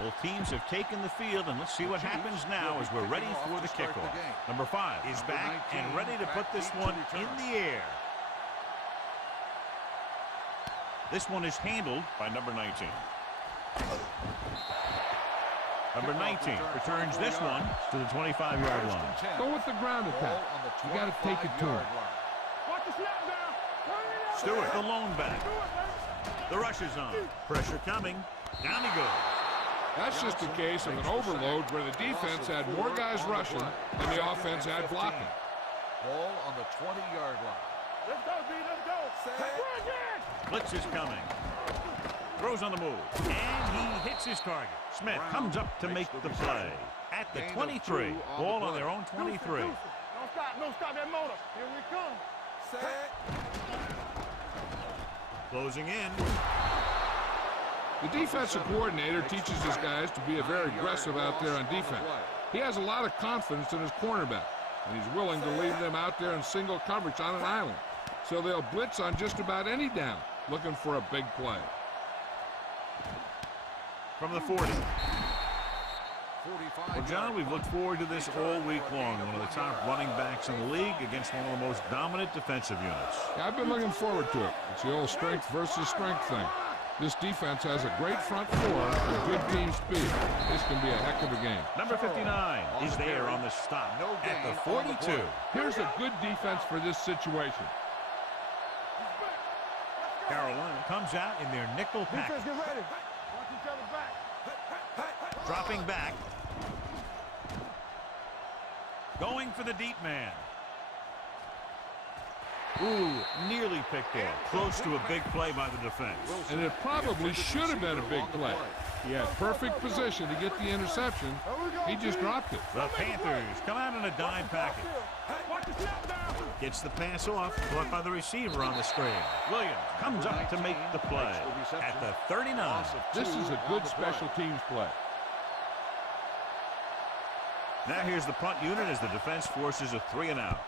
Both teams have taken the field, and let's see what happens now as we're ready for the kickoff. Number 5 is back and ready to put this one in the air. This one is handled by number 19. Number 19 returns this one to the 25-yard line. Go with the ground attack. You got to take it to him. Stewart, the lone back. The rush is on. Pressure coming. Down he goes. That's just a case of an overload where the defense had more guys rushing than the offense had blocking. Ball on the 20-yard line. Let's go, D. Let's go. Blitz is coming. Throws on the move. And he hits his target. Smith comes up to make the play. At the 23. Ball on their own 23. Don't stop that motor. Here we come. Closing in. The defensive coordinator teaches his guys to be very aggressive out there on defense. He has a lot of confidence in his cornerback, and he's willing to leave them out there in single coverage on an island. So they'll blitz on just about any down, looking for a big play. From the 40. Well, John, we've looked forward to this all week long. One of the top running backs in the league against one of the most dominant defensive units. Yeah, I've been looking forward to it. It's the old strength versus strength thing. This defense has a great front four and good team speed. This can be a heck of a game. Number 59 is there on the stop at the 42. Here's a good defense for this situation. Carolina comes out in their nickel package. Get ready. Watch each other back. Dropping back. Going for the deep man. Ooh, nearly picked off. Close to a big play by the defense. And it probably should have been a big play. He had perfect position to get the interception. He just dropped it. The Panthers come out in a dime package. Gets the pass off, caught by the receiver on the screen. Williams comes up to make the play at the 39. This is a good special teams play. Now here's the punt unit as the defense forces a 3-and-out.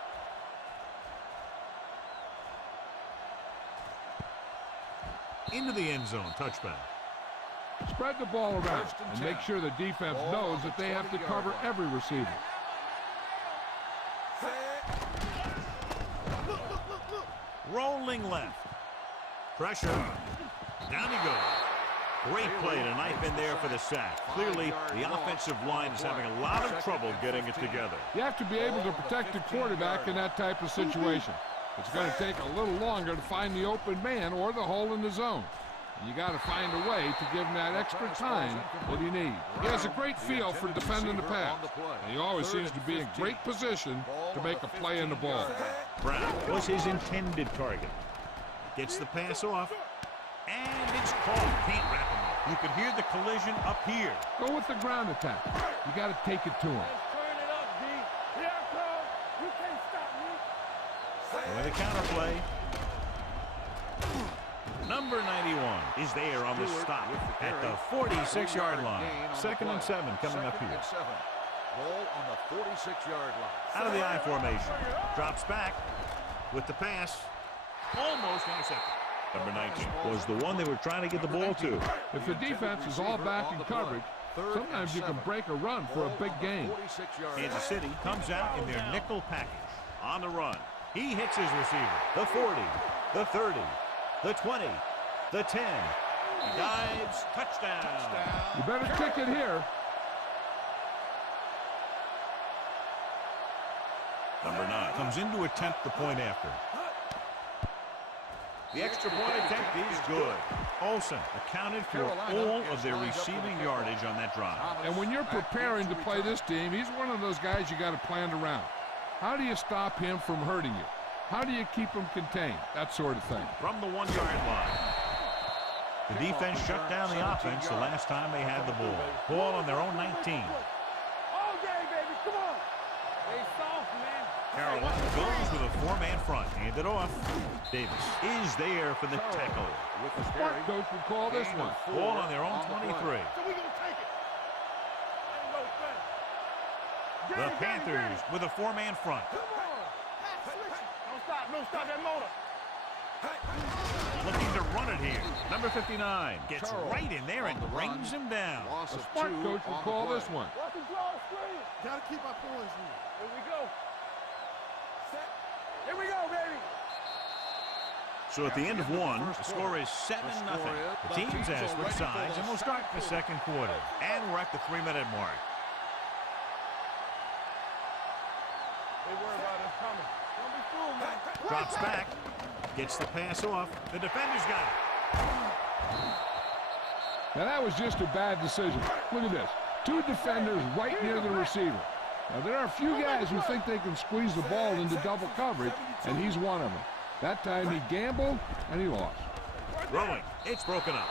Into the end zone, touchback. Spread the ball around and make sure the defense knows that they have to cover every receiver. Rolling left. Pressure. Down he goes. Great play to knife in there for the sack. Clearly, the offensive line is having a lot of trouble getting it together. You have to be able to protect the quarterback in that type of situation. It's going to take a little longer to find the open man or the hole in the zone. You got to find a way to give him that extra time that he needs. He has a great feel for defending the pass, and he always seems to be in great position to make a play in the ball. Brown was his intended target. Gets the pass off, and it's caught. Can't wrap him up. You can hear the collision up here. Go with the ground attack. You got to take it to him. With a counterplay. Number 91 is there on the stop at the 46-yard line. 2nd and 7 coming up here. Ball on the 46-yard line. Out of the I formation. Drops back with the pass. Almost intercepted. Number 19 was the one they were trying to get the ball to. If the defense is all back in coverage, sometimes you can break a run for a big gain. Kansas City comes out in their nickel package. On the run. He hits his receiver. The 40, the 30, the 20, the 10. He dives. Touchdown. You better kick it here. Number 9 comes in to attempt the point after. The extra point attempt is good. Olsen accounted for all of their receiving yardage on that drive. And when you're preparing to play this team, he's one of those guys you got to plan around. How do you stop him from hurting you? How do you keep him contained? That sort of thing. From the 1-yard line. The defense shut down the offense the last time they had the ball. Ball on their own 19. All day, baby. Come on. Stay soft, man. Carolina goes with a 4-man front. Hand it off. Davis is there for the tackle. Smart coach will call this one. Ball on their own 23. So we're going to take it. The Panthers with a 4-man front. Come on. Don't stop that motor. Looking to run it here. Number 59 gets right in there and brings him down. A smart coach will call this one. Watch the draw screen. Gotta keep our poise here. Here we go. Set. Here we go, baby. So at the end of one, the score is 7-0. The teams have switched sides, and we'll start the second quarter. And we're at the 3-minute mark. They worry about us coming. Don't be fooled, man. Drops back. Gets the pass off. The defender's got it. Now that was just a bad decision. Look at this. Two defenders right near the receiver. Now there are a few guys who think they can squeeze the ball into double coverage, and he's one of them. That time he gambled, and he lost. Throwing. It's broken up.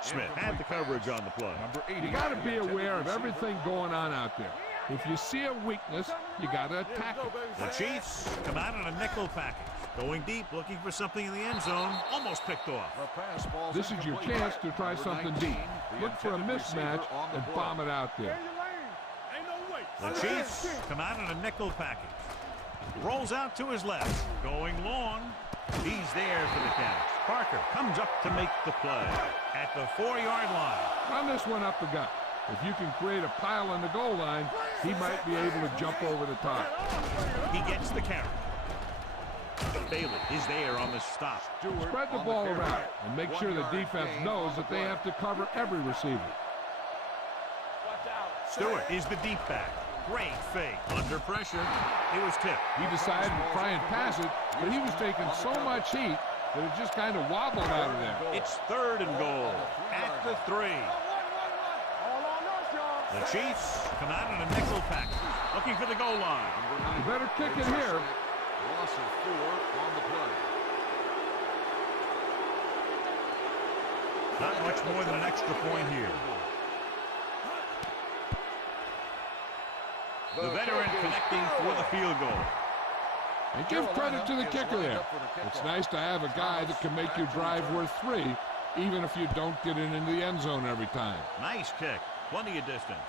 Smith had the coverage on the play. You got to be aware of everything going on out there. If you see a weakness, you got to attack it. The Chiefs come out in a nickel package. Going deep, looking for something in the end zone. Almost picked off. This is your chance to try something deep. Look for a mismatch and bomb it out there. Ain't no way. The Chiefs come out in a nickel package. Rolls out to his left. Going long. He's there for the catch. Parker comes up to make the play at the 4-yard line. Run this one up the gut. If you can create a pile on the goal line, he might be able to jump over the top. He gets the carry. Bailey is there on the stop. Spread the ball around and make sure the defense knows that they have to cover every receiver. Watch out. Stewart is the deep back. Great fake. Under pressure. It was tipped. He decided to try and pass it, but he was taking so much heat that it just kind of wobbled out of there. It's 3rd and goal at the 3. All on us, y'all. The Chiefs come out in a nickel package, looking for the goal line. You better kick it here. Loss of 4 on the play. Not much more than an extra point here. The veteran connecting for the field goal. And give credit to the kicker there. It's nice to have a guy that can make your drive worth 3, even if you don't get it into the end zone every time. Nice kick. Plenty of distance.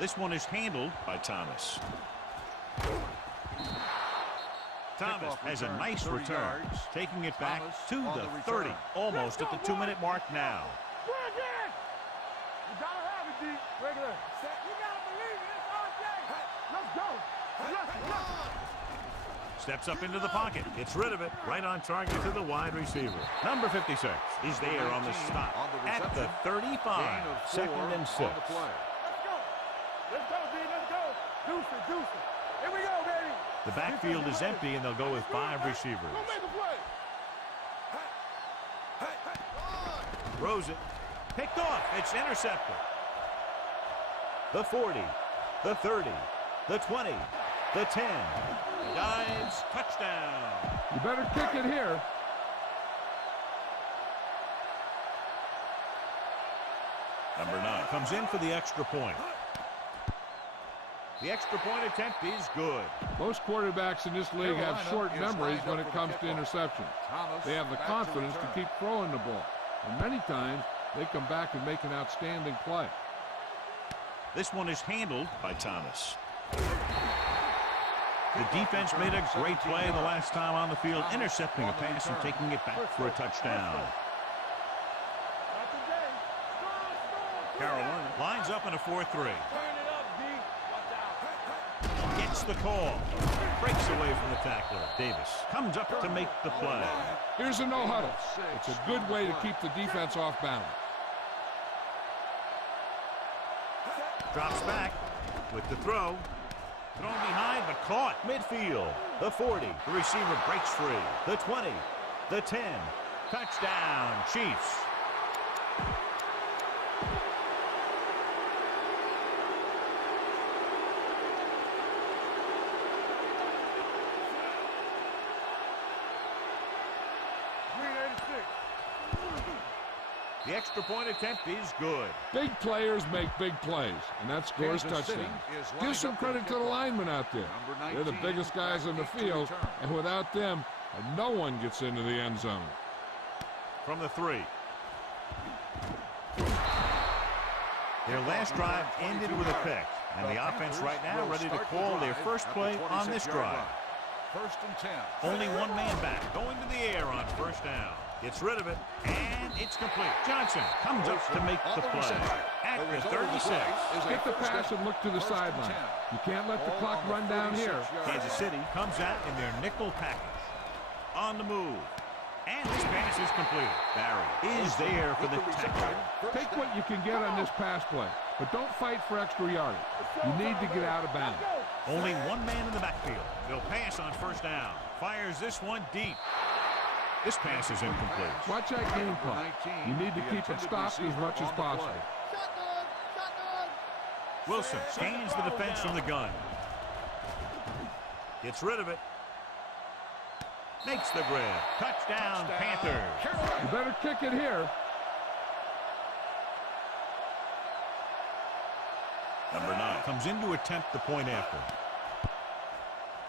This one is handled by Thomas. Thomas has a nice return, taking it back to the 30, almost at the 2-minute mark now. Bring it! You gotta have it, D. Regular. Set. You gotta believe it. It's RJ. Let's go. Let's go. Steps up into the pocket. Gets rid of it. Right on target to the wide receiver. Number 56 is there on the stop at the 35. 2nd and 6. Let's go. Let's go, D. Let's go. Deuce it, deuce it. Here we go, baby. The backfield is empty, and they'll go with 5 receivers. Go make a play. Throws it. Picked off. It's intercepted. The 40. The 30. The 20. The 10. Dives. Touchdown. You better kick it here. Number 9 comes in for the extra point. The extra point attempt is good. Most quarterbacks in this league have short memories when it comes to interceptions. They have the confidence to keep throwing the ball. And many times, they come back and make an outstanding play. This one is handled by Thomas. The defense made a great play the last time on the field, intercepting a pass and taking it back for a touchdown. Carolina lines up in a 4-3. Turn it up, D. Watch out. Gets the call. Breaks away from the tackler. Davis comes up to make the play. Here's a no huddle. It's a good way to keep the defense off balance. Drops back with the throw. Thrown behind, but caught midfield. The 40. The receiver breaks free. The 20. The 10. Touchdown, Chiefs. The extra point attempt is good. Big players make big plays, and that scores touchdowns. Give some credit to the linemen out there. They're the biggest guys on the field, and without them, no one gets into the end zone. From the 3. Their last drive ended with a pick, and the offense right now ready to call their first play on this drive. First and 10. Only one man back. Going to the air on first down. Gets rid of it, and it's complete. Johnson comes up to make the play at the 36. Get the pass and look to the sideline. You can't let the clock run down here. Kansas City comes out in their nickel package. On the move. And this pass is completed. Barry is there for the tackle. Take what you can get on this pass play, but don't fight for extra yardage. You need to get out of bounds. Only one man in the backfield. They'll pass on first down. Fires this one deep. This pass is incomplete. Watch that game clock. You need to keep it stopped as much as possible. Wilson scans the defense from the gun. Gets rid of it. Makes the grab. Touchdown, Panthers. You better kick it here. Number 9 comes in to attempt the point after.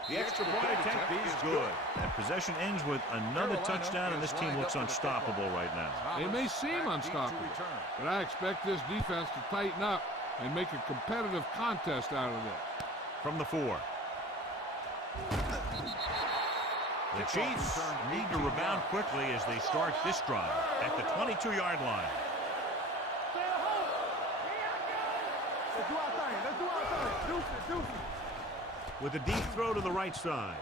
The extra point attempt is good. That possession ends with another touchdown, and this team looks unstoppable right now. They may seem unstoppable, but I expect this defense to tighten up and make a competitive contest out of this. From the 4. The Chiefs need to rebound quickly as they start this drive at the 22-yard line. Let's do our thing. Let's do our thing. Deuces, deuces. With a deep throw to the right side.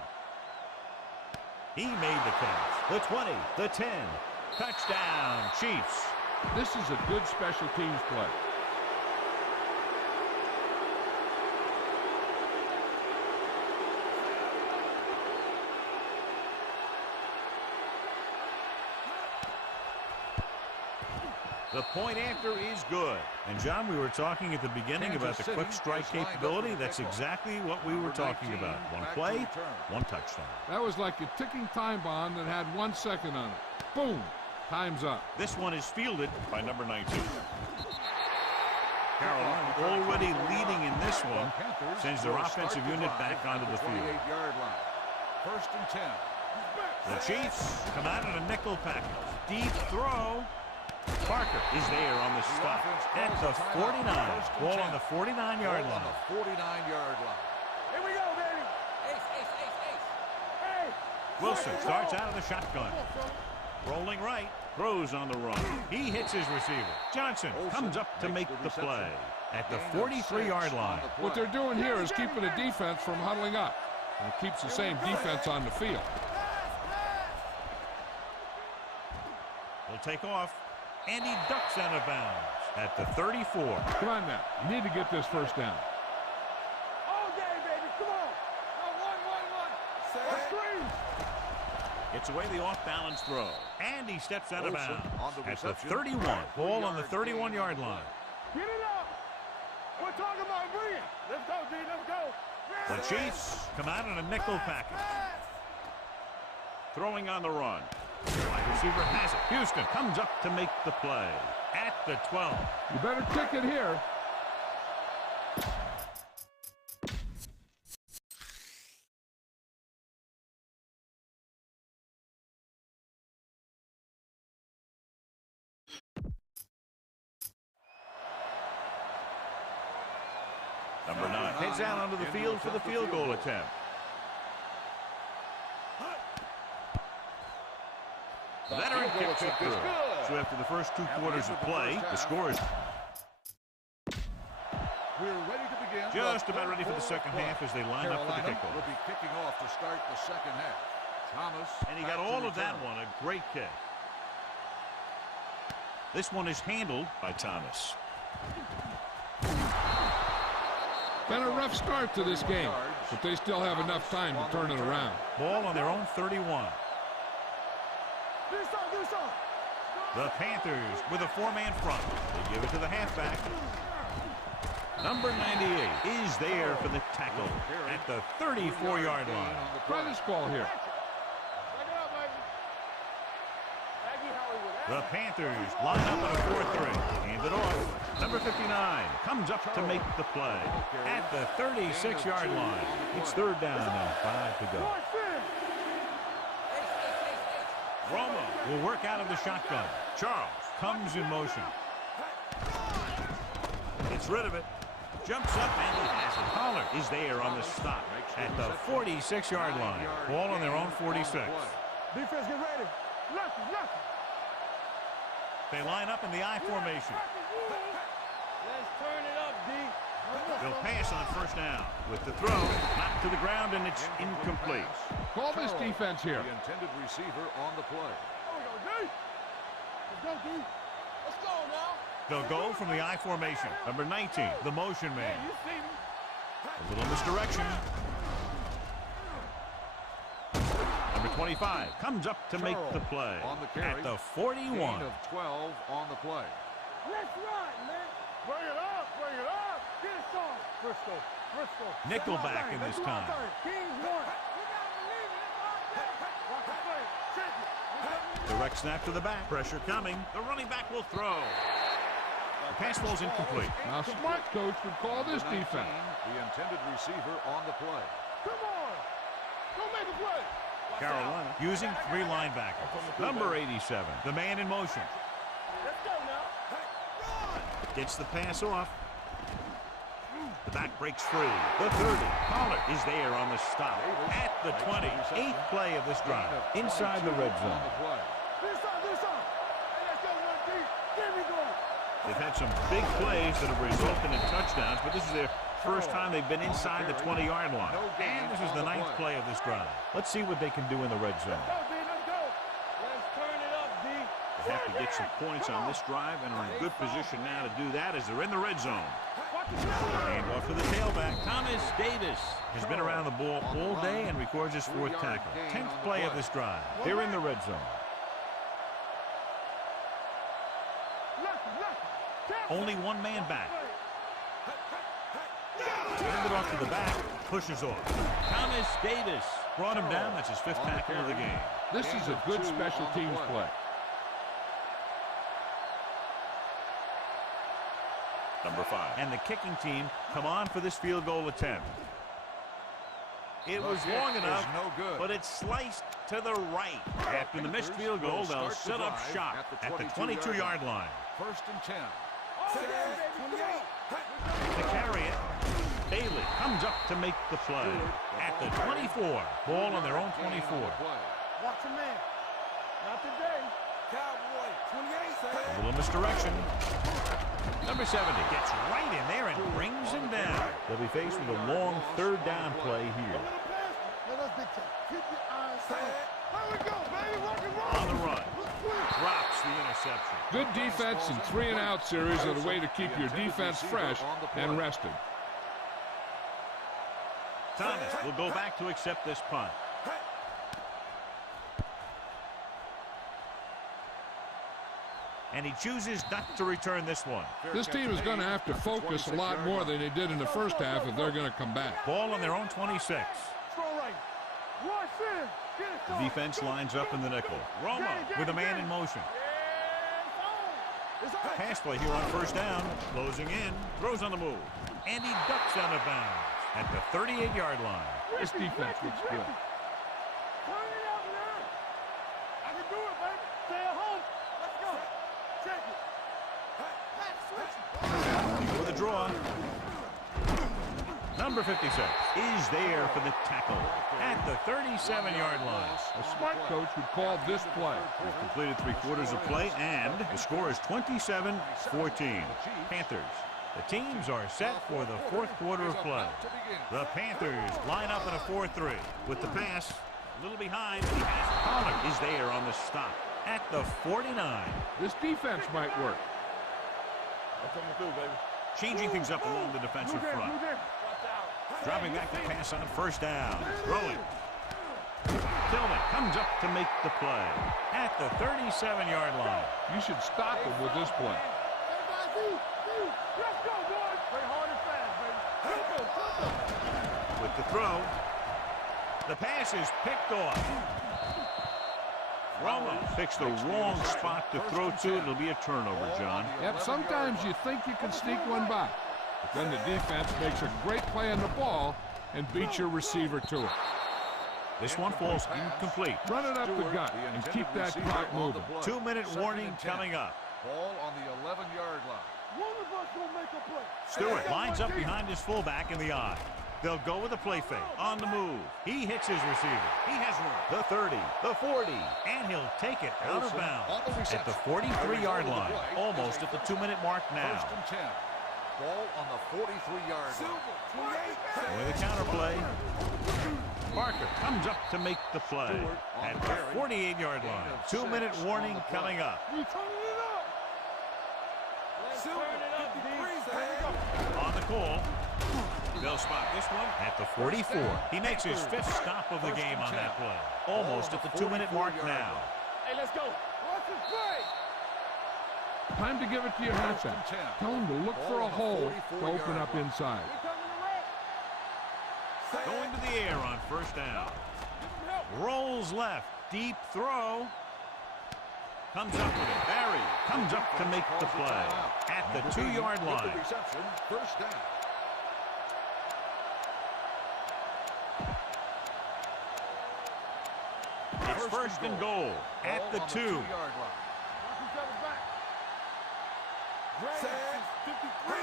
He made the catch. The 20, the 10. Touchdown, Chiefs. This is a good special teams play. The point after is good. And, John, we were talking at the beginning about the quick strike capability. That's exactly what we were talking about. One play, one touchdown. That was like a ticking time bomb that had 1 second on it. Boom. Time's up. This one is fielded by number 19. Carolina already leading in this one. Sends their offensive unit back onto the field. First and 10. The Chiefs come out in a nickel package. Deep throw. Parker is there on the stop at the 49. Ball on the 49-yard line. On the 49-yard line. Here we go, baby. Hey. Wilson starts out of the shotgun. Rolling right. Throws on the run. He hits his receiver. Johnson comes up to make the play at the 43-yard line. What they're doing here is keeping the defense from huddling up. And it keeps the same defense on the field. Will take off. And he ducks out of bounds at the 34. Come on now. You need to get this first down. All day, baby. Come on. Now, one. Gets away the off-balance throw. And he steps out of bounds at the 31. Ball on the 31-yard line. Get it up. We're talking about bring it. Let's go, D. Let's go. The Chiefs come out in a nickel package. Throwing on the run. Wide receiver has it. Houston comes up to make the play at the 12. You better kick it here. Number 9 heads out onto the field for the field goal attempt. Veteran kicks it through. So after the first 2 quarters of play, the score is We're ready to begin. just about ready for the second half as they line up for the kickoff. Will be kicking off to start the second half. Thomas. And he got all of that one, a great kick. This one is handled by Thomas. Been a rough start to this game, but they still have enough time to turn it around. Ball on their own 31. The Panthers with a 4-man front. They give it to the halfback. Number 98 is there for the tackle at the 34-yard line. Try this ball here. The Panthers line up in a 4-3. Hand it off. Number 59 comes up to make the play at the 36-yard line. It's 3rd down and 5 to go. Romo will work out of the shotgun. Charles comes in motion. Gets rid of it. Jumps up and he has it. Pollard is there on the stop at the 46-yard line. Ball on their own 46. Defense, get ready. Left. They line up in the I formation. Let's turn it up, D. They'll pass on first down. With the throw, knocked to the ground, and it's incomplete. Call this defense here. The intended receiver on the play. There we go, D. Let's go, D. Let's go now. They'll go from the I formation. Number 19, the motion man. You see me. A little misdirection. Number 25 comes up to make the play on the carry. at the 41. Gain of 12 on the play. Let's run, man. Bring it up. Get it started. Frisco. Nickelback in this time. Kings one. You gotta believe it. It's our day. Watch the play. Check it. Direct snap to the back. Pressure coming. The running back will throw. The pass ball's incomplete. Now, smart coach would call this defense. The intended receiver on the play. Come on. Go make a play. Carolina using 3 linebackers. Number 87, the man in motion. Let's go now. Gets the pass off. The back breaks free. The 30. Pollard is there on the stop at the 20. 8th play of this drive. Inside the red zone. This side. Hey, let's go, 1D. Give me going. They've had some big plays that have resulted in touchdowns, but this is their first time they've been inside the 20-yard line. And this is the 9th play of this drive. Let's see what they can do in the red zone. Let's go, D. Let's go. Let's turn it up, D. They have to get some points on this drive and are in good position now to do that as they're in the red zone. And off to the tailback. Thomas Davis has been around the ball all day and records his 4th tackle. 10th play of this drive. They're in the red zone. Only one man back. Hand it off to the back. Pushes off. Thomas Davis brought him down. That's his 5th tackle of the game. This is a good special teams play. Number 5. And the kicking team come on for this field goal attempt. It was long enough, but it's sliced to the right. After the missed field goal, they'll set up shop at the 22-yard line. 1st and 10. To carry it, Bailey comes up to make the play at the 24. Ball on their own 24. Watch a man. Not today. Cowboy, 28. A little misdirection. Number 70 gets right in there and brings him down. They'll be faced with a long 3rd down play here. Keep your eyes set. There we go, baby. Rock and roll. On the run. Drops the interception. Good defense and 3-and-out series are the way to keep your defense fresh and rested. Thomas will go back to accept this punt. And he chooses not to return this one. This team is going to have to focus a lot more than they did in the first half if they're going to come back. Ball on their own 26. The defense lines up in the nickel. Romo with a man in motion. Pass play here on first down. Closing in. Throws on the move. And he ducks out of bounds at the 38-yard line. This defense looks good. Turn it up now. I can do it, baby. Stay at home. Let's go. Check it. With a draw. Number 56 is there for the tackle at the 37-yard line. A smart coach would call this play. We've completed 3/4 of play, and the score is 27-14. Panthers. The teams are set for the 4th quarter of play. The Panthers line up in a 4-3 with the pass. A little behind. Pollard is there on the stop at the 49. This defense might work. That's what we do, baby. Changing things up along the defensive front. Dropping back the pass on first down. Throwing. Tillman comes up to make the play at the 37-yard line. You should stop him with this play. Let's go, boys. Play hard and fast, baby. With the throw. The pass is picked off. Romo picks the wrong spot to throw to. It'll be a turnover, John. Yep, sometimes you think you can sneak one by. But then the defense makes a great play on the ball and beats your receiver to it. This one falls incomplete. Run it up the gut and keep that clock moving. 2-minute warning coming up. Ball on the 11-yard line. One of us will make a play. Stewart lines up behind his fullback in the eye. They'll go with a play fake. On the move. He hits his receiver. He has room. The 30, the 40, and he'll take it out of bounds at the 43-yard line. Almost at the 2-minute mark now. First and 10. Ball on the 43-yard line. With a counter play. Parker comes up to make the play at the 48-yard line. 2-minute warning coming up. On the call. They'll spot this one at the 44. He makes his 5th stop of the game on that play. Almost at the 2-minute mark now. Hey, let's go. What's the play? Time to give it to your halfback. Tell him to look for a hole to open up inside. Going to the air on first down. Rolls left. Deep throw. Comes up with it. Barry comes up to make the play at the 2-yard line. First down. It's first and goal at the 2.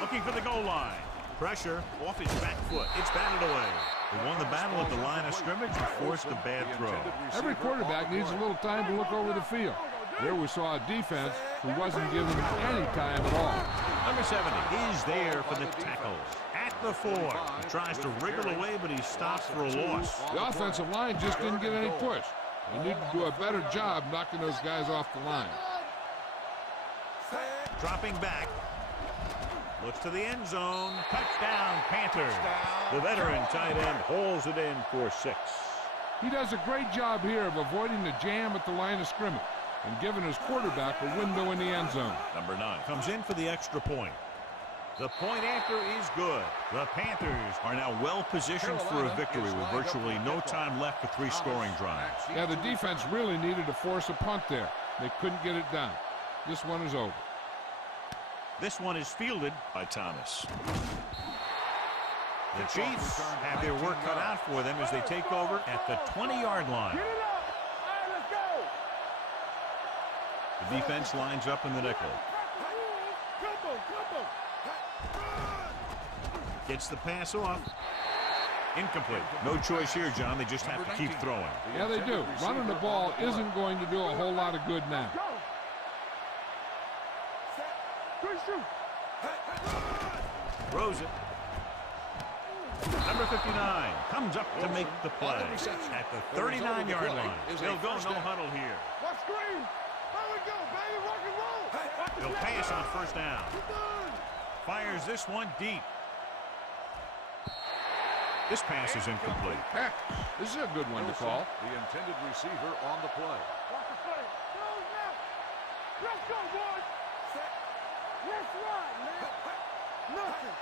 Looking for the goal line. Pressure off his back foot. It's batted away. He won the battle at the line of scrimmage and forced a bad throw. Every quarterback needs a little time to look over the field. Here we saw a defense who wasn't giving him any time at all. Number 70 is there for the tackle. At the 4. He tries to wriggle away, but he stops for a loss. The offensive line just didn't get any push. They need to do a better job knocking those guys off the line. Dropping back. Looks to the end zone. Touchdown, Panthers. The veteran tight end holds it in for 6. He does a great job here of avoiding the jam at the line of scrimmage and giving his quarterback a window in the end zone. Number 9 comes in for the extra point. The point after is good. The Panthers are now well positioned for a victory with virtually no time left for 3 scoring drives. Yeah, the defense really needed to force a punt there. They couldn't get it done. This one is over. This one is fielded by Thomas. The Chiefs have their work cut out for them as they take over at the 20-yard line. The defense lines up in the nickel. Gets the pass off. Incomplete. No choice here, John. They just have to keep throwing. Yeah, they do. Running the ball isn't going to do a whole lot of good now. Throws it. Number 59 comes up to make the play at the 39-yard line. They'll go no huddle here. They'll pass on first down. Fires this one deep. This pass is incomplete. Heck, this is a good one to call. The intended receiver on the play. Let's go, boys. Let's ride, man. Nothing.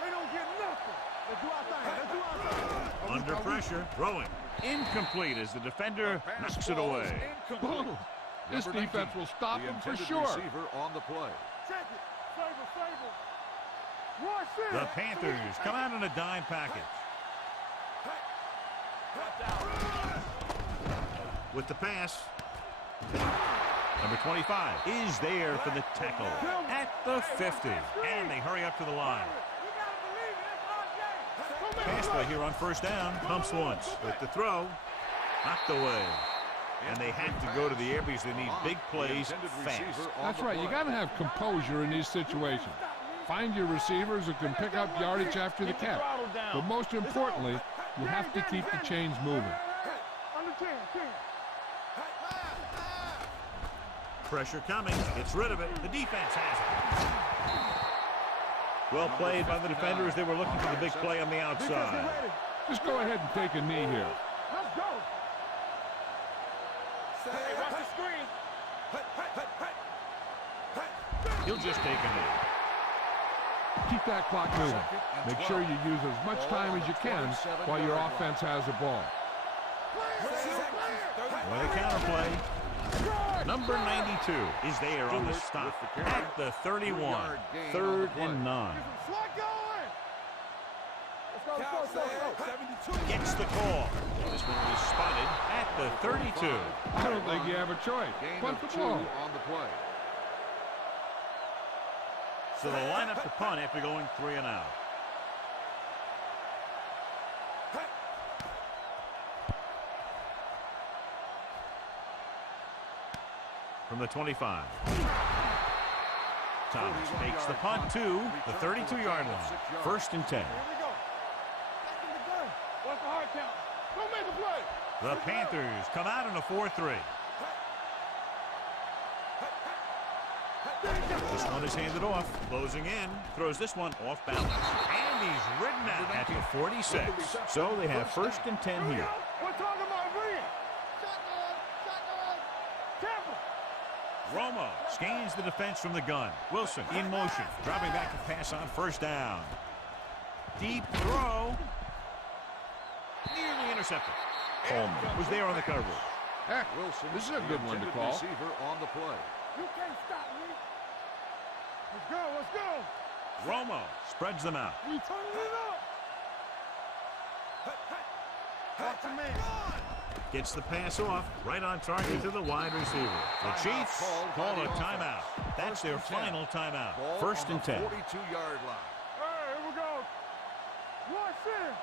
They don't get nothing. Let's do our thing. Let's do our thing. Under pressure, throwing. Incomplete as the defender knocks it away. Boom. This defense will stop him for sure. Receiver on the play. Check it. Favor. Watch this. The Panthers come out in a dime package. With the pass. Number 25 is there for the tackle at the 50. And they hurry up to the line. Pass play here on first down. Pumps once. With the throw. Knocked away. And they have to go to the air because they need big plays fast. That's right. You got to have composure in these situations. Find your receivers who can pick up yardage after the catch. But most importantly, you have to keep the chains moving. Pressure coming. Gets rid of it. The defense has it. Well played by the defender as they were looking for the big play on the outside. Just go ahead and take a knee here. Let's go. Hey, watch the screen. He'll just take a knee. Keep that clock moving. Make sure you use as much time as you can while your offense has the ball. With a counterplay. Number 92 is there on the stop at the 31. 3rd and 9. Gets the call. This one was spotted at the 32. I don't think you have a choice. Punt the ball. On the play. So they'll line up to punt after going 3 and out. from the 25. Thomas takes the punt to the 32-yard line. 1st and 10. Here we go. Back in the gun. What's the hard count? Don't make a play. The Panthers come out in a 4-3. This one is handed off. Closing in. Throws this one off balance. And he's ridden out at the 46. So they have 1st and 10 here. We're talking about bringing. Shotgun. Tampa. Romo scans the defense from the gun. Wilson in motion. Dropping back to pass on 1st down. Deep throw. Nearly intercepted. Coleman was there on the coverage. Heck, this is a good one to call. Receiver on the play. You can't stop me. Let's go. Romo spreads them out. We turning it up. Watch the man. Gets the pass off. Right on target to the wide receiver. The Chiefs call a timeout. That's their final timeout. 1st and 10. 42-yard line. Hey, here we go. Watch this.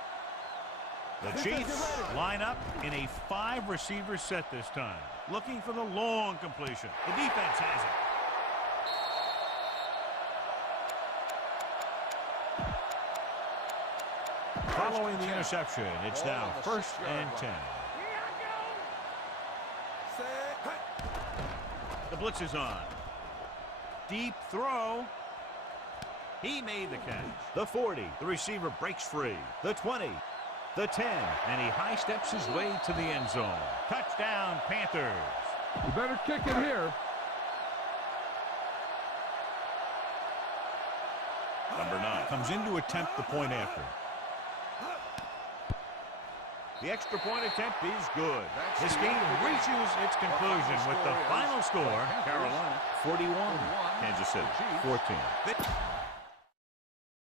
The Chiefs line up in a 5-receiver set this time. Looking for the long completion. The defense has it. Following the interception, it's now 1st and 10. The blitz is on. Deep throw. He made the catch. The 40. The receiver breaks free. The 20. The 10. And he high steps his way to the end zone. Touchdown, Panthers. You better kick it here. Number 9 comes in to attempt the point after. The extra point attempt is good. This game reaches its conclusion with the final score, Carolina 41, Kansas City 14.